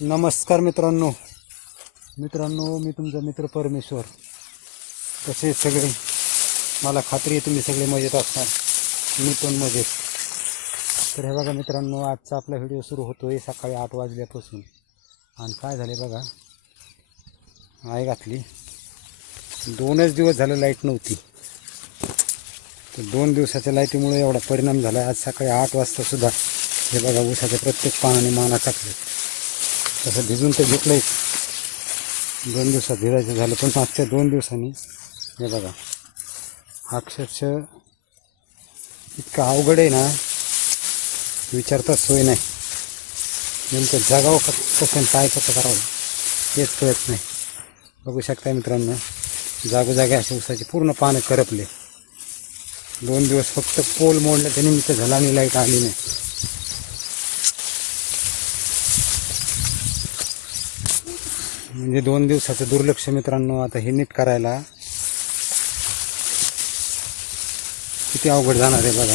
नमस्कार मित्रांनो मी तुमचा मित्र परमेश्वर. कसे सगळे? मला खात्री आहे तुम्ही सगळे मजेत असणार. मी पण मजेत. तर हे बघा मित्रांनो, आजचा आपला व्हिडिओ सुरू होतोय सकाळी 8 वाजल्यापासून. आणि काय झाले बघा, आई घातली. 2च दिवस झालं लाईट नव्हती. तर 2 दिवसाच्या लाईटीमुळे एवढा परिणाम झाला. आज सकाळी 8 वाजता सुद्धा हे बघा ऊसाच्या प्रत्येक पानाने माना टाकले. तसं भिजून तर घेतलंय, 2 दिवसात भिजायचं झालं. पण मागच्या 2 दिवसांनी हे बघा अक्षरशः इतकं अवघड आहे ना, विचारता सोय नाही. नेमकं जगावं कसं काय कसं करावं हेच कळत नाही. बघू शकता मित्रांनो, जागोजागी अशा ऊसाची पूर्ण पानं करपले. 2 दिवस फक्त पोल मोडलं त्या निमित्त झाला आणि लाईट आली नाही. म्हणजे 2 दिवसाचं दुर्लक्ष मित्रांनो. आता हे नीट करायला किती अवघड जाणार आहे बघा.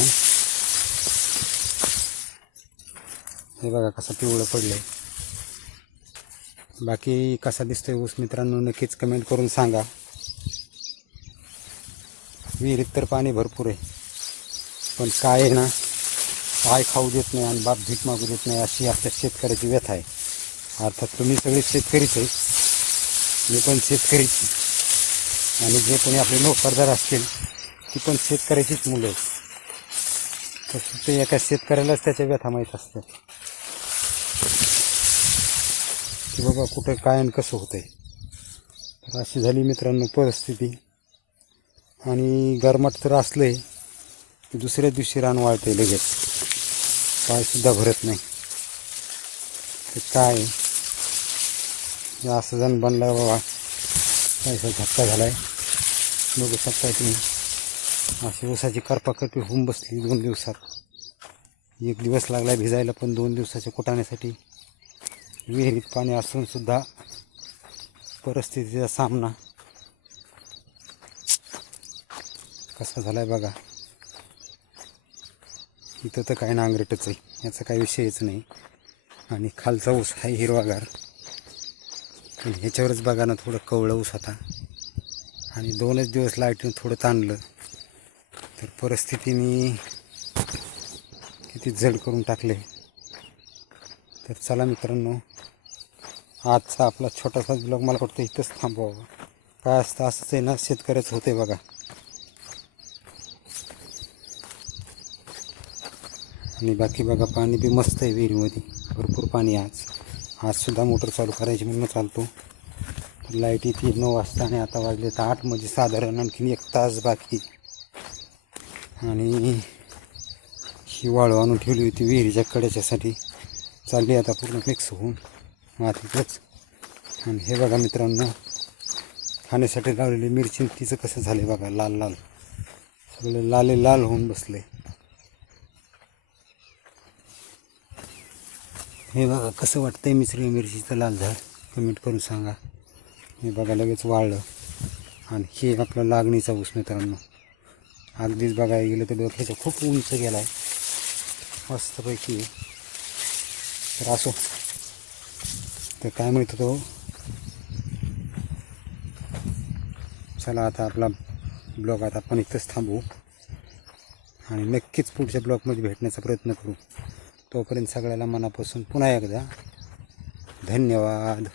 हे बघा कसं पिवळं पडलंय. बाकी कसा दिसतोय ऊस मित्रांनो नक्कीच कमेंट करून सांगा. विहिरीत तर पाणी भरपूर आहे, पण काय आहे ना, पाय खाऊ देत नाही आणि बाप भीक मागू देत नाही, अशी आपल्या शेतकऱ्याची व्यथा आहे. अर्थात तुम्ही सगळे शेतकरीच आहे, मी पण शेतकरीच. आणि जे कोणी आपले नोकरदार असतील ती पण शेतकऱ्याचीच मुलं आहेत. तसं ते एका शेतकऱ्यालाच त्याच्या व्यथा माहीत असतात की बाबा कुठं काय आणि कसं होतंय. तर अशी झाली मित्रांनो परिस्थिती. आणि गरमाट तर असलंय की दुसऱ्या दिवशी रान वाळते लगेच, पायसुद्धा भरत नाही. ते काय हे असं जण बनला बाबा, पैसा झटका झाला आहे. बघू शकता तुम्ही, अशी ऊसाची करपाकरपी होऊन बसली 2 दिवसात. 1 दिवस लागला भिजायला, पण 2 दिवसाच्या कुटाण्यासाठी विहिरीत पाणी असून सुद्धा परिस्थितीचा सामना कसा झाला आहे बघा. इथं तर काय नांगरटच आहे, याचा काही विषयच नाही. आणि खालचा ऊस आहे हिरवागार, पण ह्याच्यावरच बघा ना थोडं कवळं ऊस होता. आणि 2च दिवस लाईटनं थोडं ताणलं तर परिस्थितीने किती जड करून टाकले. तर चला मित्रांनो, आजचा आपला छोटासा ब्लॉग मला वाटतं इथंच थांबवावं. काय असतं असंच आहे ना, शेतकऱ्याच होते बघा. आणि बाकी बघा पाणी बी मस्त आहे विहिरीमध्ये, भरपूर पाणी आहे. आज सुद्धा मोटर चालू करायची म्हणून चालतो. लाईट येते 9 वाजता आणि आता वाजले तर 8, म्हणजे साधारण आणखीन 1 तास बाकी. आणि ही वाळू आणून ठेवली होती विहिरीच्या कड्याच्यासाठी, चालली आता पूर्ण मिक्स होऊन मातीतच. आणि हे बघा मित्रांनो, खाण्यासाठी लावलेली मिरची तिचं कसं झालं बघा, लाल लाल सगळे लाले लाल होऊन बसले. हे बघा कसं वाटतंय मिरचीचं लाल झाड, कमेंट करून सांगा. हे बघा लगेच वाळलं. आणि हे आपला लागणीचा ऊस मित्रांनो, अगदीच बघायला गेलं तर डोक्याच्या खूप उंच गेला आहे, मस्तपैकी. तर असो, तर काय म्हणतो तो, चला आता आपला ब्लॉग आता आपण इथंच थांबवू आणि नक्कीच पुढच्या ब्लॉगमध्ये भेटण्याचा प्रयत्न करू. तोपर्यंत सगळ्याला मनापासून पुन्हा एकदा धन्यवाद.